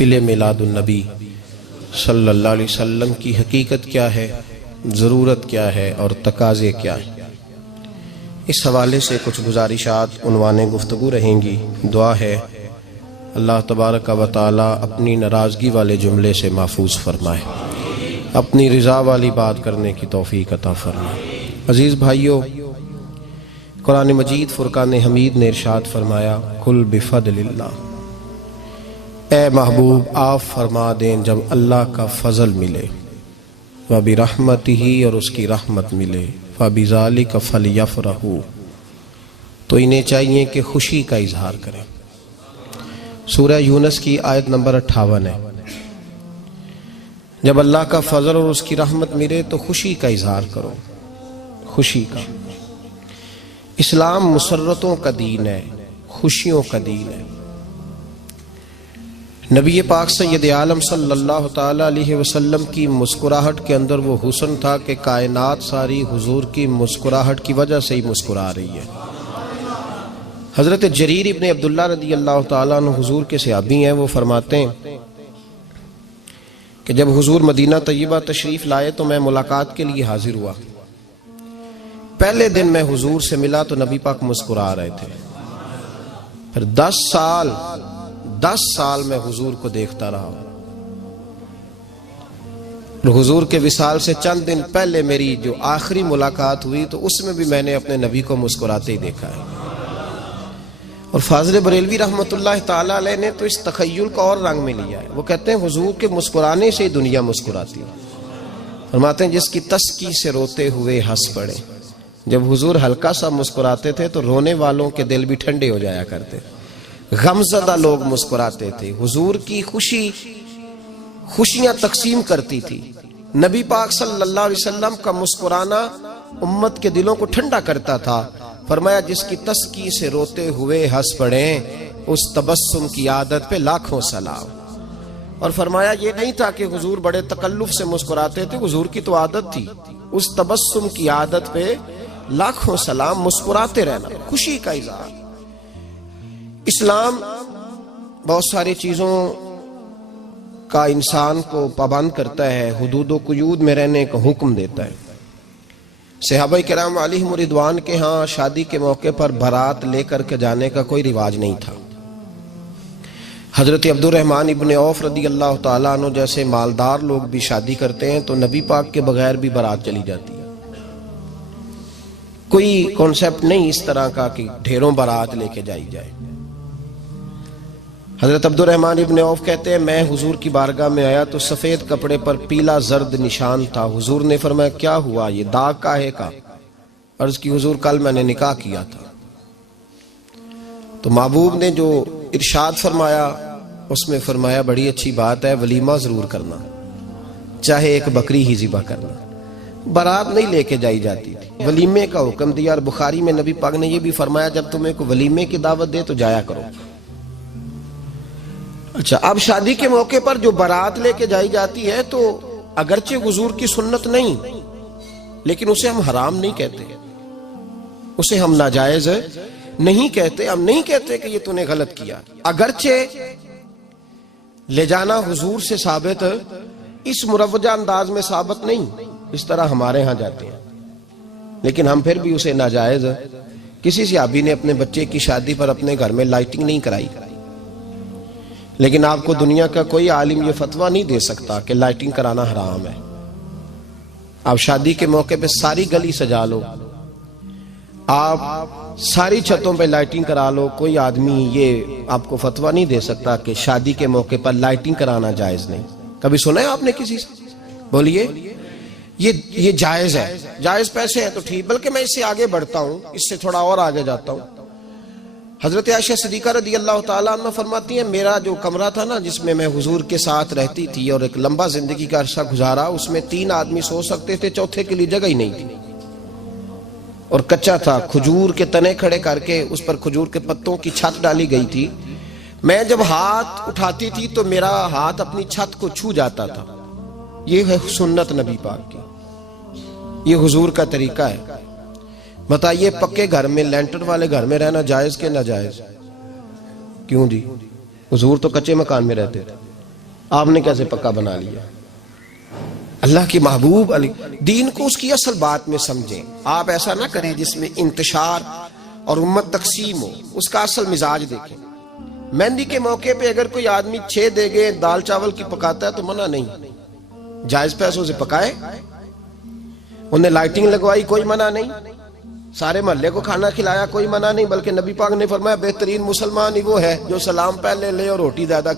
محفل میلاد النبی صلی اللہ علیہ وسلم کی حقیقت کیا ہے، ضرورت کیا ہے اور تقاضے کیا ہیں، اس حوالے سے کچھ گزارشات عنوان گفتگو رہیں گی۔ دعا ہے اللہ تبارک و تعالی اپنی ناراضگی والے جملے سے محفوظ فرمائے، اپنی رضا والی بات کرنے کی توفیق عطا فرمائے۔ عزیز بھائیو، قرآن مجید فرقان حمید نے ارشاد فرمایا قل بفضل اللہ، اے محبوب آپ فرما دیں جب اللہ کا فضل ملے، وَبِرَحْمَتِهِ اور اس کی رحمت ملے، فَبِذَلِكَ فَلْيَفْرَحُوا تو انہیں چاہیے کہ خوشی کا اظہار کریں۔ سورہ یونس کی آیت نمبر 58 ہے۔ جب اللہ کا فضل اور اس کی رحمت ملے تو خوشی کا اظہار کرو، خوشی کا۔ اسلام مسرتوں کا دین ہے، خوشیوں کا دین ہے۔ نبی پاک سید عالم صلی اللہ تعالی علیہ وسلم کی مسکراہٹ کے اندر وہ حسن تھا کہ کائنات ساری حضور کی مسکراہٹ کی وجہ سے ہی مسکرا رہی ہے۔ حضرت جریر ابن عبداللہ رضی اللہ تعالیٰ عنہ حضور کے صحابی ہیں، وہ فرماتے ہیں کہ جب حضور مدینہ طیبہ تشریف لائے تو میں ملاقات کے لیے حاضر ہوا۔ پہلے دن میں حضور سے ملا تو نبی پاک مسکرا رہے تھے۔ پھر 10 سال میں حضور کو دیکھتا رہا۔ حضور کے وصال سے چند دن پہلے میری جو آخری ملاقات ہوئی تو اس میں بھی میں نے اپنے نبی کو مسکراتے ہی دیکھا ہے۔ اور فاضل بریلوی رحمۃ اللہ تعالی علیہ نے تو اس تخیل کا اور رنگ میں لیا ہے۔ وہ کہتے ہیں حضور کے مسکرانے سے ہی دنیا مسکراتی ہے۔ فرماتے ہیں جس کی تسکی سے روتے ہوئے ہنس پڑے۔ جب حضور ہلکا سا مسکراتے تھے تو رونے والوں کے دل بھی ٹھنڈے ہو جایا کرتے، غمزدہ لوگ مسکراتے تھے۔ حضور کی خوشیاں تقسیم کرتی تھی۔ نبی پاک صلی اللہ علیہ وسلم کا مسکرانا امت کے دلوں کو ٹھنڈا کرتا تھا۔ فرمایا جس کی تسکی سے روتے ہوئے ہنس پڑیں اس تبسم کی عادت پہ لاکھوں سلام۔ اور فرمایا یہ نہیں تھا کہ حضور بڑے تکلف سے مسکراتے تھے، حضور کی تو عادت تھی اس تبسم کی عادت پہ لاکھوں سلام، مسکراتے رہنا، خوشی کا اظہار۔ اسلام بہت ساری چیزوں کا انسان کو پابند کرتا ہے، حدود و قیود میں رہنے کا حکم دیتا ہے۔ صحابہ کرام علیہم رضوان کے ہاں شادی کے موقع پر بارات لے کر کے جانے کا کوئی رواج نہیں تھا۔ حضرت عبد الرحمن ابن عوف رضی اللہ تعالیٰ عنہ جیسے مالدار لوگ بھی شادی کرتے ہیں تو نبی پاک کے بغیر بھی بارات چلی جاتی ہے۔ کوئی کانسیپٹ نہیں اس طرح کا کہ ڈھیروں بارات لے کے جائی جائے۔ حضرت عبد الرحمن ابن عوف کہتے ہیں میں حضور کی بارگاہ میں آیا تو سفید کپڑے پر پیلا زرد نشان تھا۔ حضور نے فرمایا کیا ہوا، یہ داغ کاہے کا؟ عرض کی حضور کل میں نے نکاح کیا تھا۔ تو محبوب نے جو ارشاد فرمایا اس میں فرمایا بڑی اچھی بات ہے، ولیمہ ضرور کرنا، چاہے ایک بکری ہی ذبح کرنا۔ بارات نہیں لے کے جائی جاتی تھی، ولیمے کا حکم دیا۔ اور بخاری میں نبی پاک نے یہ بھی فرمایا جب تمہیں کوئی ولیمے کی دعوت دے تو جایا کرو۔ اچھا، اب شادی کے موقع پر جو بارات لے کے جائی جاتی ہے تو اگرچہ حضور کی سنت نہیں لیکن اسے ہم حرام نہیں کہتے، اسے ہم ناجائز نہیں کہتے، ہم نہیں کہتے کہ یہ تو نے غلط کیا۔ اگرچہ لے جانا حضور سے ثابت، اس مروجہ انداز میں ثابت نہیں اس طرح ہمارے ہاں جاتے ہیں، لیکن ہم پھر بھی اسے ناجائز۔ کسی صحابی نے اپنے بچے کی شادی پر اپنے گھر میں لائٹنگ نہیں کرائی، لیکن آپ کو دنیا کا کوئی عالم یہ فتویٰ نہیں دے سکتا کہ لائٹنگ کرانا حرام ہے۔ آپ شادی کے موقع پہ ساری گلی سجا لو، آپ ساری چھتوں پہ لائٹنگ کرا لو، کوئی آدمی یہ آپ کو فتویٰ نہیں دے سکتا کہ شادی کے موقع پر لائٹنگ کرانا جائز نہیں۔ کبھی سنا ہے آپ نے کسی سے؟ بولیے یہ جائز ہے، جائز پیسے ہیں تو ٹھیک، بلکہ میں اس سے آگے بڑھتا ہوں، اس سے تھوڑا اور آگے جاتا ہوں۔ حضرت عائشہ صدیقہ رضی اللہ تعالیٰ عنہ فرماتی ہیں میرا جو کمرہ تھا نا جس میں میں حضور کے ساتھ رہتی تھی اور ایک لمبا زندگی کا عرصہ گزارا، اس میں 3 آدمی سو سکتے تھے، چوتھے کے لیے جگہ ہی نہیں تھی، اور کچا تھا۔ کھجور کے تنے کھڑے کر کے اس پر کھجور کے پتوں کی چھت ڈالی گئی تھی۔ میں جب ہاتھ اٹھاتی تھی تو میرا ہاتھ اپنی چھت کو چھو جاتا تھا۔ یہ ہے سنت نبی پاک کی، یہ حضور کا طریقہ ہے۔ بتائیے پکے گھر میں، لینٹر والے گھر میں رہنا جائز کہ ناجائز؟ کیوں جی؟ حضور تو کچے مکان میں رہتے تھے۔ آپ نے کیسے پکا بنا لیا؟ اللہ کے محبوب دین کو اس کی اصل بات میں سمجھیں. آپ ایسا نہ کریں جس میں انتشار اور امت تقسیم ہو. اس کا اصل مزاج دیکھیں. مہندی کے موقع پہ اگر کوئی آدمی 6 دیگیں دال چاول کی پکاتا ہے تو منع نہیں، جائز پیسوں سے پکائے. انہیں لائٹنگ لگوائی، کوئی منع نہیں. سارے محلے کو کھانا کھلایا، کوئی منع نہیں. بلکہ نبی پاک نے فرمایا بہترین مسلمان ہی وہ ہے جو سلام پہلے لے اور روٹی زیادہ